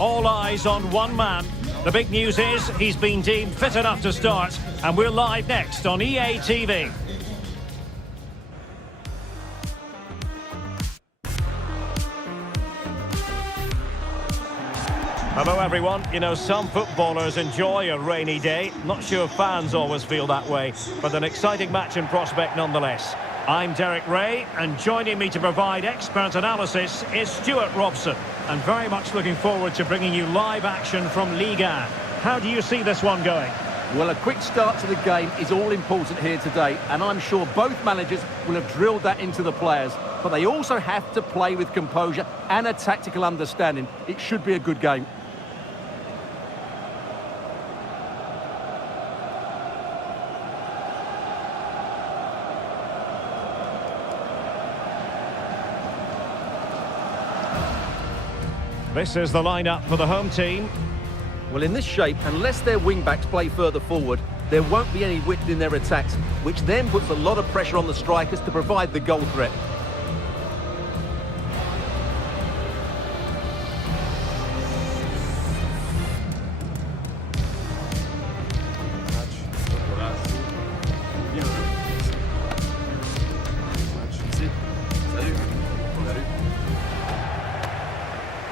All eyes on one man. The big news is he's been deemed fit enough to start, and we're live next on EA TV. Hello everyone. You know, some footballers enjoy a rainy day. Not sure fans always feel that way, but an exciting match in prospect nonetheless. I'm Derek Ray, and joining me to provide expert analysis is Stuart Robson. And very much looking forward to bringing you live action from Ligue. How do you see this one going? Well, a quick start to the game is all important here today, and I'm sure both managers will have drilled that into the players. But they also have to play with composure and a tactical understanding. It should be a good game. This is the lineup for the home team. Well, in this shape, unless their wing-backs play further forward, there won't be any width in their attacks, which then puts a lot of pressure on the strikers to provide the goal threat.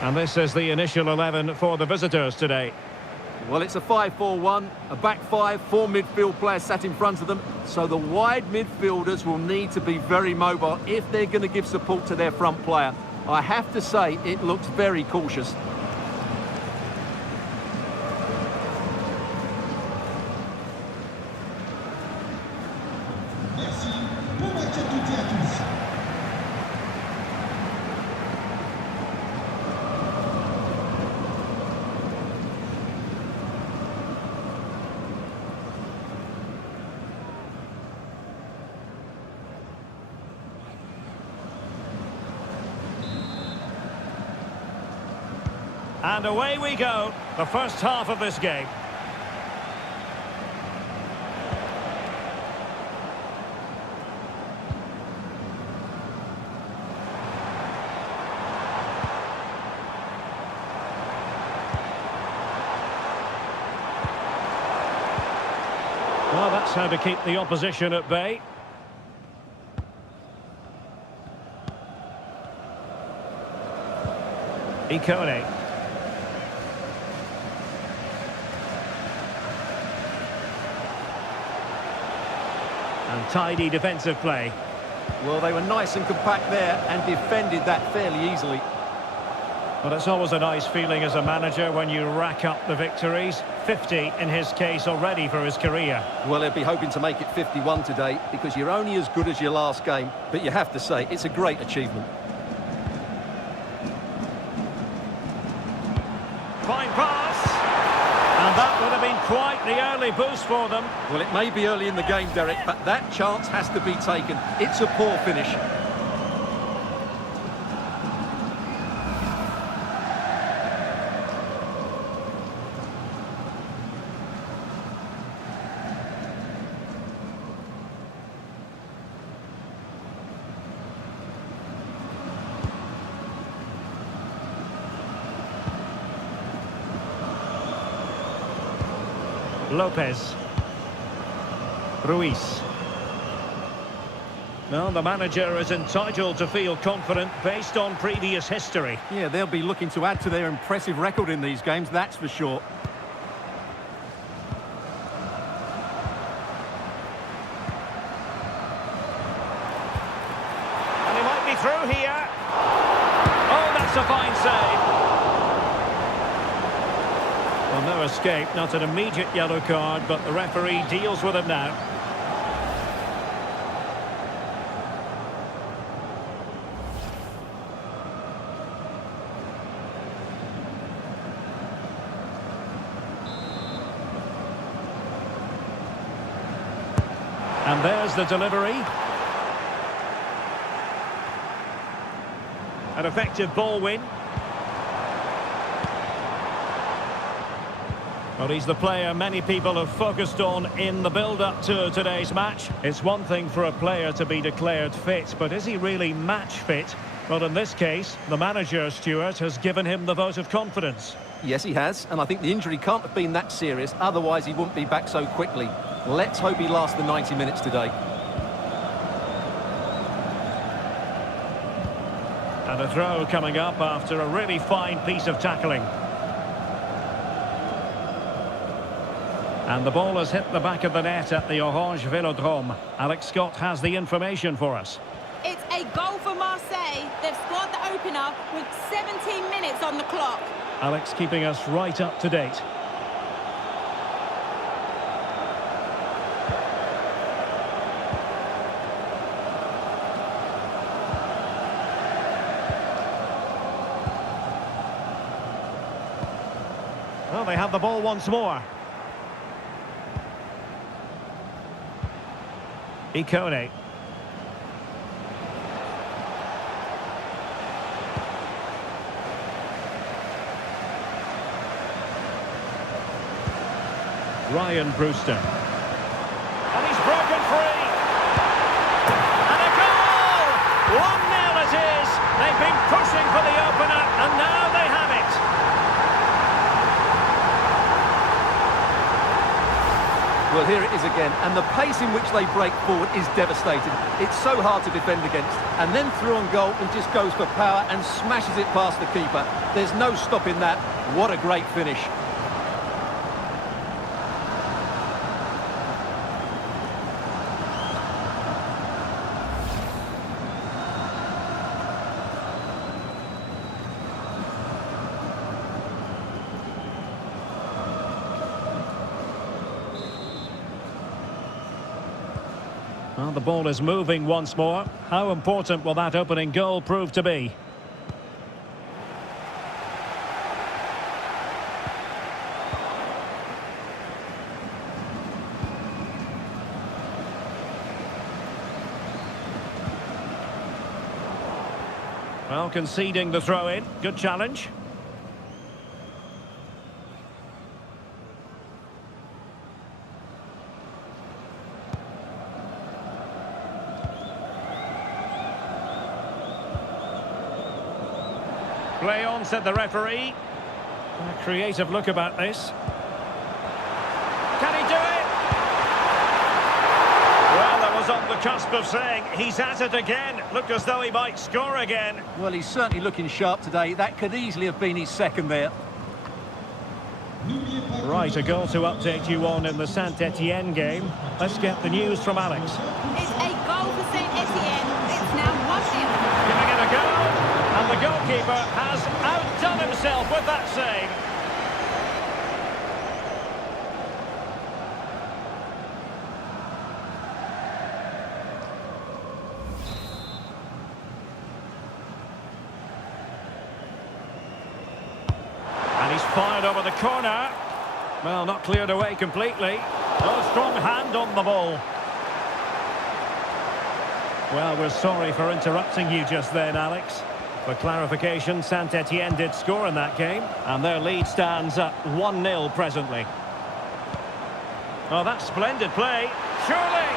And this is the initial 11 for the visitors today. Well, it's a 5-4-1, a back five, 4 midfield players sat in front of them, so the wide midfielders will need to be very mobile if they're going to give support to their front player. I have to say, it looks very cautious. And away we go, the first half of this game. Well, that's how to keep the opposition at bay. Ikone. And tidy defensive play. Well, they were nice and compact there and defended that fairly easily. But it's always a nice feeling as a manager when you rack up the victories. 50 in his case already for his career. Well, he'll be hoping to make it 51 today because you're only as good as your last game. But you have to say, it's a great achievement. Fine pass. And that would have been quite the early boost for them. Well, it may be early in the game, Derek, but that chance has to be taken. It's a poor finish. Lopez. Ruiz. No, the manager is entitled to feel confident based on previous history. Yeah, they'll be looking to add to their impressive record in these games, that's for sure. And he might be through here. Oh, that's a fine save. Well, no escape, not an immediate yellow card, but the referee deals with him now. And there's the delivery. An effective ball win. Well, he's the player many people have focused on in the build-up to today's match. It's one thing for a player to be declared fit, but is he really match fit? Well, in this case, the manager, Stuart, has given him the vote of confidence. Yes, he has, and I think the injury can't have been that serious, otherwise he wouldn't be back so quickly. Let's hope he lasts the 90 minutes today. And a throw coming up after a really fine piece of tackling. And the ball has hit the back of the net at the Orange Velodrome. Alex Scott has the information for us. It's a goal for Marseille. They've scored the opener with 17 minutes on the clock. Alex keeping us right up to date. Well, they have the ball once more. Ikone. Ryan Brewster. And he's broken free. And a goal! 1-0 it is. They've been pushing for the opener, and now they have it. Well, here it is again, and the pace in which they break forward is devastating. It's so hard to defend against. And then through on goal, he just goes for power and smashes it past the keeper. There's no stopping that. What a great finish. Well, the ball is moving once more. How important will that opening goal prove to be? Well, conceding the throw-in. Good challenge. Play on, said the referee. A creative look about this. Can he do it? Well, that was on the cusp of saying he's at it again. Looked as though he might score again. Well, he's certainly looking sharp today. That could easily have been his second there. Right, a goal to update you on in the Saint-Etienne game. Let's get the news from Alex. It's a goal for Saint-Etienne. It's now 1-0. Giving it a go. And the goalkeeper has outdone himself with that save. And he's fired over the corner. Well, not cleared away completely. No strong hand on the ball. Well, we're sorry for interrupting you just then, Alex. For clarification, Saint-Etienne did score in that game, and their lead stands at 1-0 presently. Oh, that's splendid play. Surely!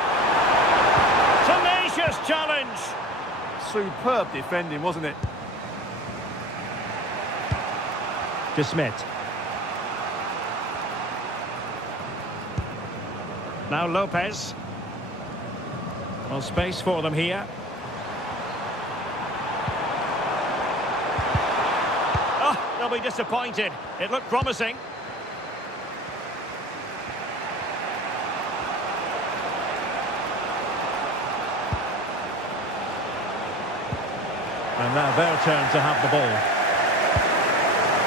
Tenacious challenge! Superb defending, wasn't it? De Smit. Now Lopez. Well, space for them here. They'll be disappointed. It looked promising. And now their turn to have the ball.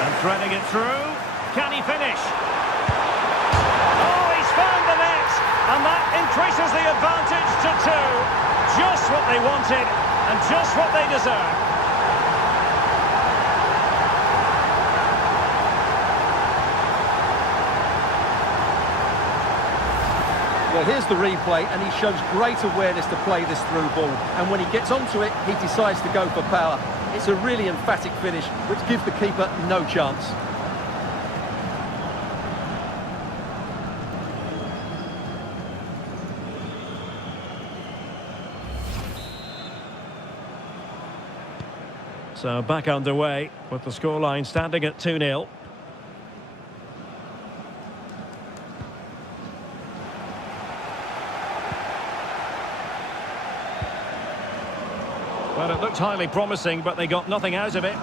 And threading it through. Can he finish? Oh, he's found the net! And that increases the advantage to 2. Just what they wanted and just what they deserve. Well, here's the replay, and he shows great awareness to play this through ball. And when he gets onto it, he decides to go for power. It's a really emphatic finish, which gives the keeper no chance. So back underway with the scoreline standing at 2-0. Well, it looked highly promising, but they got nothing out of it.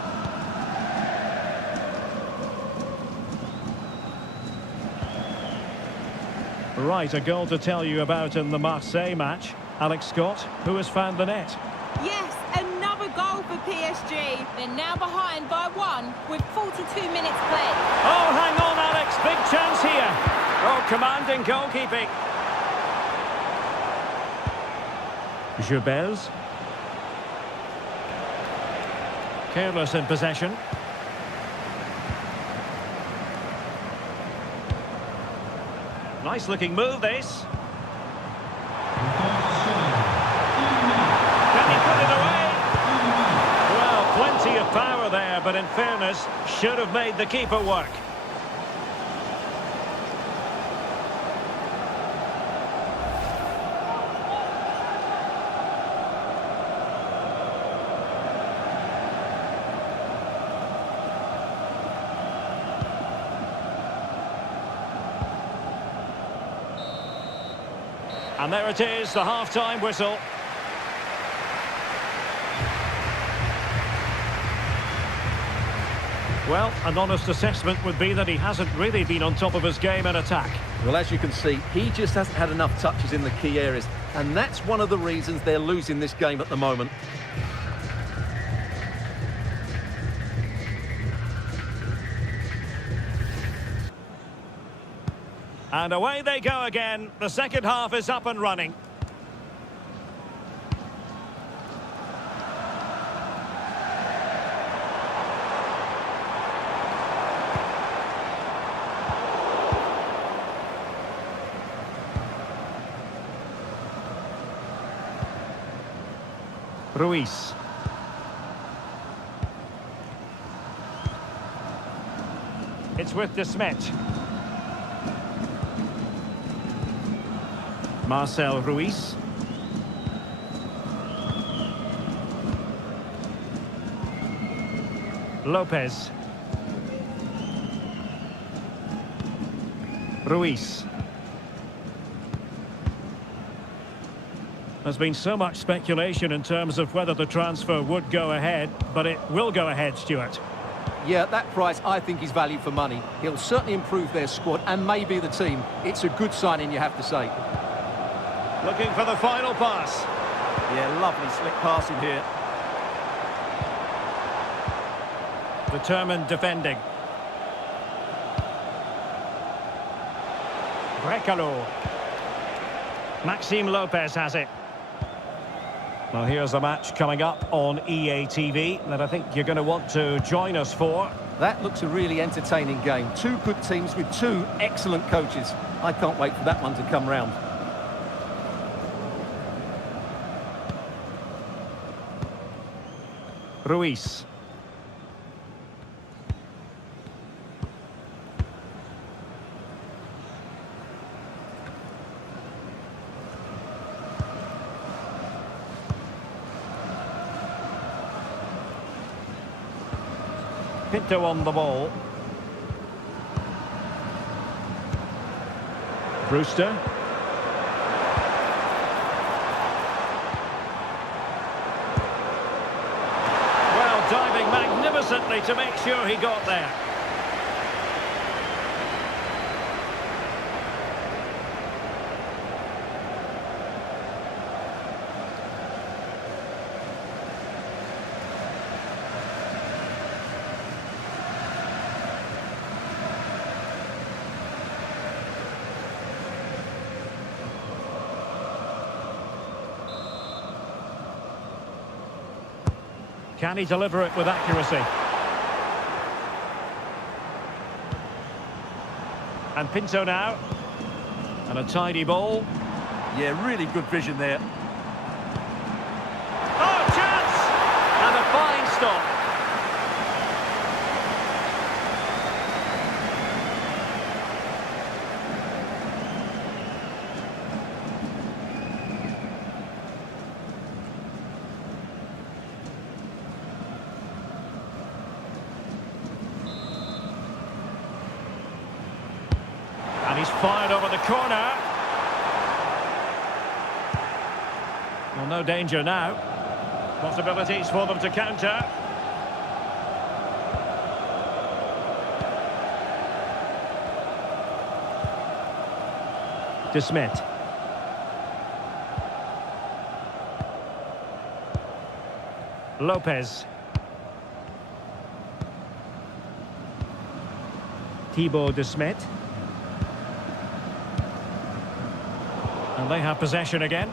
Right, a goal to tell you about in the Marseille match. Alex Scott, who has found the net. Yes, another goal for PSG. They're now behind by 1 with 42 minutes played. Oh, hang on, Alex. Big chance here. Oh, commanding goalkeeping. Jebez. Careless in possession. Nice looking move, this. Can he put it away? Well, plenty of power there, but in fairness, should have made the keeper work. And there it is, the half-time whistle. Well, an honest assessment would be that he hasn't really been on top of his game in attack. Well, as you can see, he just hasn't had enough touches in the key areas. And that's one of the reasons they're losing this game at the moment. And away they go again. The second half is up and running. Ruiz. It's with De Smet. Marcel Ruiz. Lopez. Ruiz. There's been so much speculation in terms of whether the transfer would go ahead, but it will go ahead, Stuart. Yeah, that price I think is value for money. He'll certainly improve their squad and maybe the team. It's a good signing, you have to say. Looking for the final pass. Yeah, lovely slick passing here. Determined defending. Brecalo. Maxime Lopez has it. Well, here's the match coming up on EA TV that I think you're going to want to join us for. That looks a really entertaining game. Two good teams with two excellent coaches. I can't wait for that one to come round. Ruiz. Pinto on the ball. Brewster. Well, diving magnificently to make sure he got there. Can he deliver it with accuracy? And Pinto now. And a tidy ball. Yeah, really good vision there. Oh, chance! And a fine stop. He's fired over the corner. Well, no danger now. Possibilities for them to counter. De Smet. Lopez. Thibaut De Smet. And they have possession again.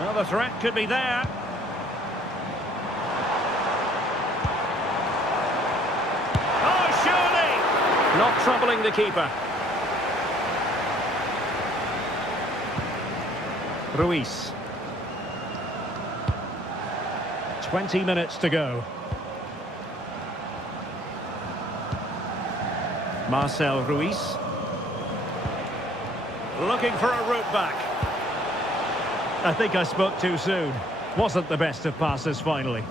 Well, the threat could be there. Oh, surely! Not troubling the keeper. Ruiz. 20 minutes to go. Marcel Ruiz. Looking for a route back. I think I spoke too soon. Wasn't the best of passes finally.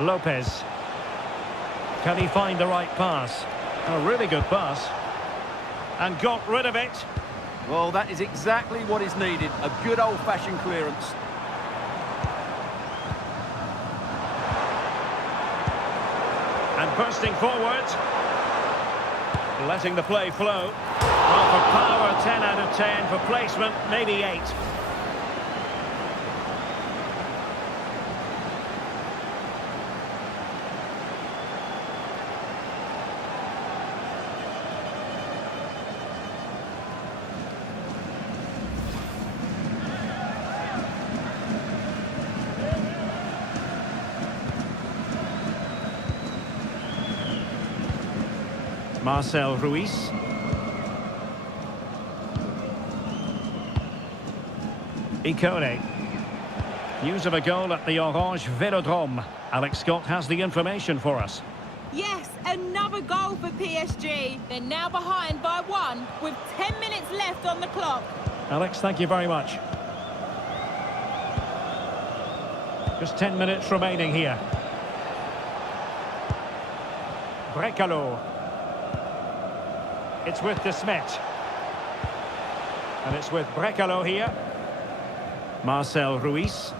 Lopez. Can he find the right pass? A really good pass. And got rid of it. Well, that is exactly what is needed. A good old-fashioned clearance. And bursting forward. Letting the play flow. Well, for power, 10 out of 10. For placement, maybe 8. Marcel Ruiz. Ikone. News of a goal at the Orange Velodrome. Alex Scott has the information for us. Yes, another goal for PSG. They're now behind by 1 with 10 minutes left on the clock. Alex, thank you very much. Just 10 minutes remaining here. Brecalo. It's with De Smet. And it's with Brecalo here. Marcel Ruiz.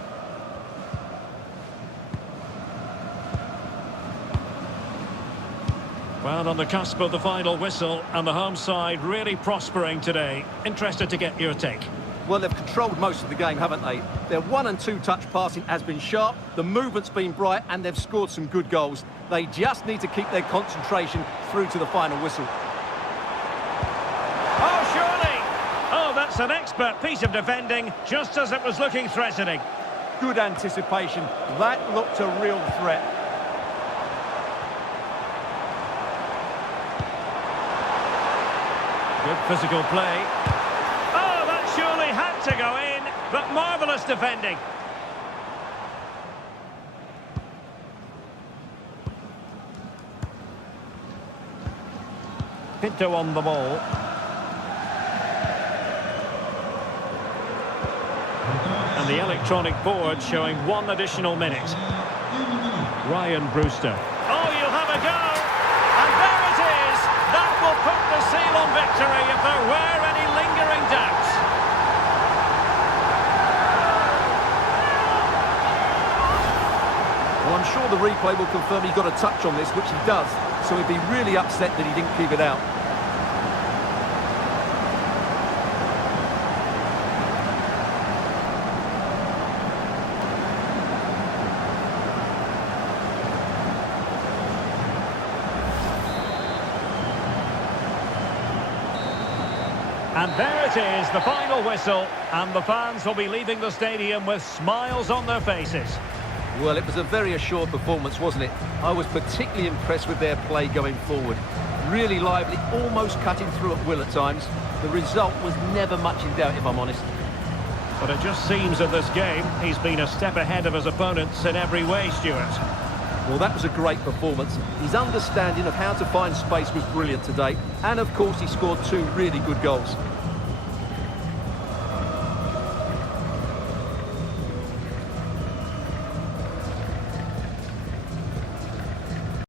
Well, on the cusp of the final whistle, and the home side really prospering today. Interested to get your take. Well, they've controlled most of the game, haven't they? Their 1- and 2-touch passing has been sharp, the movement's been bright, and they've scored some good goals. They just need to keep their concentration through to the final whistle. Oh, surely! Oh, that's an expert piece of defending, just as it was looking threatening. Good anticipation. That looked a real threat. Good physical play. Oh, that surely had to go in, but marvellous defending. Pinto on the ball. And the electronic board showing 1 additional minute. Ryan Brewster. Oh, you'll have a go! And there it is! That will put the seal on victory if there were any lingering doubts. Well, I'm sure the replay will confirm he got a touch on this, which he does, so he'd be really upset that he didn't keep it out. And there it is, the final whistle, and the fans will be leaving the stadium with smiles on their faces. Well, it was a very assured performance, wasn't it? I was particularly impressed with their play going forward. Really lively, almost cutting through at will at times. The result was never much in doubt, if I'm honest. But it just seems in this game, he's been a step ahead of his opponents in every way, Stuart. Well, that was a great performance. His understanding of how to find space was brilliant today. And, of course, he scored 2 really good goals.